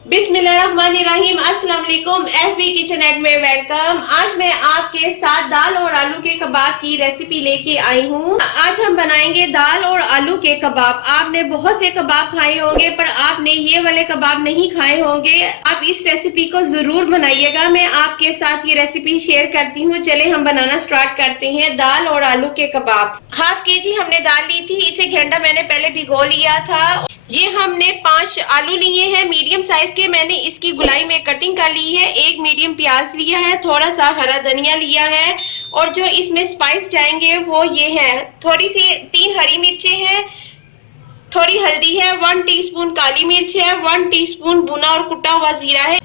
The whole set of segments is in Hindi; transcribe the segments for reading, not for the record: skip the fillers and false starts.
बिस्मिल्लाहिर्रहमानिर्रहीम। अस्सलाम वालेकुम। एफबी किचन एड में वेलकम। आज मैं आपके साथ दाल और आलू के कबाब की रेसिपी लेके आई हूँ। आज हम बनाएंगे दाल और आलू के कबाब। आपने बहुत से कबाब खाए होंगे पर आपने ये वाले कबाब नहीं खाए होंगे। आप इस रेसिपी को जरूर बनाइएगा। मैं आपके साथ ये रेसिपी शेयर करती हूँ। चले हम बनाना स्टार्ट करते हैं दाल और आलू के कबाब। हाफ केजी हमने दाल ली थी, इसे घंटा मैंने पहले भिगो लिया था। ये हमने 5 आलू लिए हैं मीडियम साइज के। मैंने इसकी गुलाई में कटिंग कर ली है। एक मीडियम प्याज लिया है, थोड़ा सा हरा धनिया लिया है और जो इसमें स्पाइस जाएंगे वो ये है, थोड़ी सी 3 हरी मिर्चें हैं, थोड़ी हल्दी है, 1 टीस्पून काली मिर्च है, 1 टीस्पून भुना और कुटा हुआ जीरा है।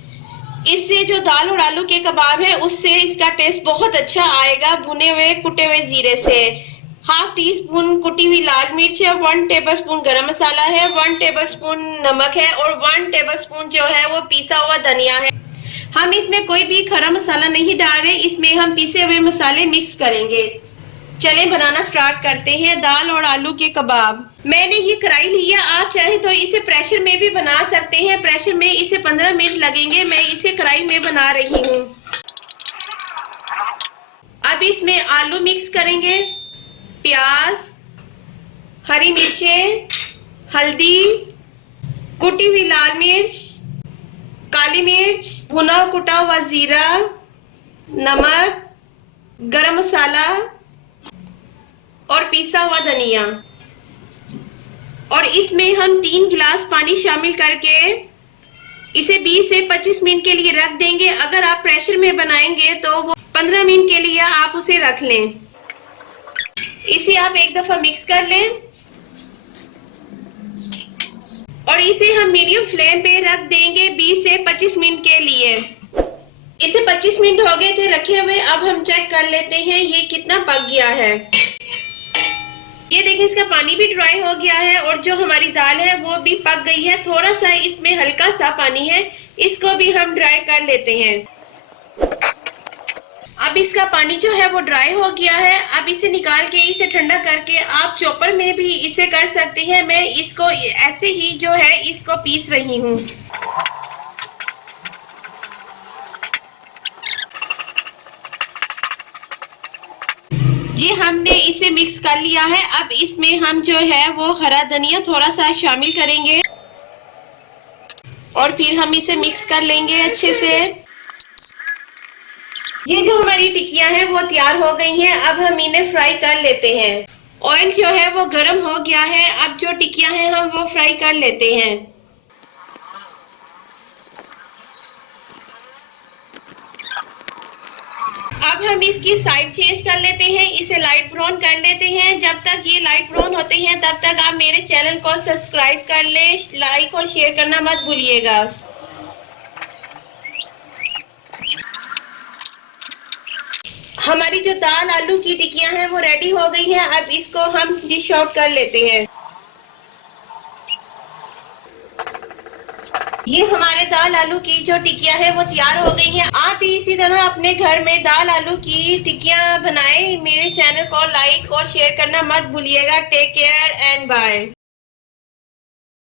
इससे जो दाल और आलू के कबाब है उससे इसका टेस्ट बहुत अच्छा आएगा भुने हुए कुटे हुए जीरे से। हाफ टी स्पून कुटी हुई लाल मिर्च है, 1 टेबलस्पून गरम मसाला है, 1 टेबलस्पून नमक है और 1 टेबलस्पून जो है वो पिसा हुआ धनिया है। हम इसमें कोई भी खड़ा मसाला नहीं डाल रहे, इसमें हम पिसे हुए मसाले मिक्स करेंगे। चलें बनाना स्टार्ट करते हैं दाल और आलू के कबाब। मैंने ये कढ़ाई लिया, आप चाहे तो इसे प्रेशर में भी बना सकते हैं। प्रेशर में इसे 15 मिनट लगेंगे। मैं इसे कढ़ाई में बना रही हूँ। अब इसमें आलू मिक्स करेंगे, प्याज, हरी मिर्चें, हल्दी, कुटी हुई लाल मिर्च, काली मिर्च, भुना कुटा हुआ जीरा, नमक, गरम मसाला और पिसा हुआ धनिया। और इसमें हम 3 गिलास पानी शामिल करके इसे 20 से 25 मिनट के लिए रख देंगे। अगर आप प्रेशर में बनाएंगे तो वो 15 मिनट के लिए आप उसे रख लें। इसे आप एक दफा मिक्स कर लें और इसे हम मीडियम फ्लेम पे रख देंगे 20 से 25 मिनट के लिए। इसे 25 मिनट हो गए थे रखे हुए। अब हम चेक कर लेते हैं ये कितना पक गया है। ये देखिए इसका पानी भी ड्राई हो गया है और जो हमारी दाल है वो भी पक गई है। थोड़ा सा इसमें हल्का सा पानी है, इसको भी हम ड्राई कर लेते हैं। अब इसका पानी जो है वो ड्राई हो गया है। अब इसे निकाल के इसे ठंडा करके आप चॉपर में भी इसे कर सकते हैं। मैं इसको ऐसे ही जो है इसको पीस रही हूँ। जी हमने इसे मिक्स कर लिया है। अब इसमें हम जो है वो हरा धनिया थोड़ा सा शामिल करेंगे और फिर हम इसे मिक्स कर लेंगे अच्छे से। ये जो हमारी टिक्कियां हैं वो तैयार हो गई हैं। अब हम इन्हें फ्राई कर लेते हैं। ऑयल जो है वो गर्म हो गया है। अब जो टिक्कियां हैं हम वो फ्राई कर लेते हैं। अब हम इसकी साइड चेंज कर लेते हैं, इसे लाइट ब्राउन कर लेते हैं। जब तक ये लाइट ब्राउन होते हैं तब तक आप मेरे चैनल को सब्सक्राइब कर लें, लाइक और शेयर करना मत भूलिएगा। हमारी जो दाल आलू की टिक्कियां हैं वो रेडी हो गई हैं। अब इसको हम डिश आउट कर लेते हैं। ये हमारे दाल आलू की जो टिक्कियां हैं वो तैयार हो गई हैं। आप भी इसी तरह अपने घर में दाल आलू की टिक्कियां बनाएं। मेरे चैनल को लाइक और शेयर करना मत भूलिएगा। Take care and bye.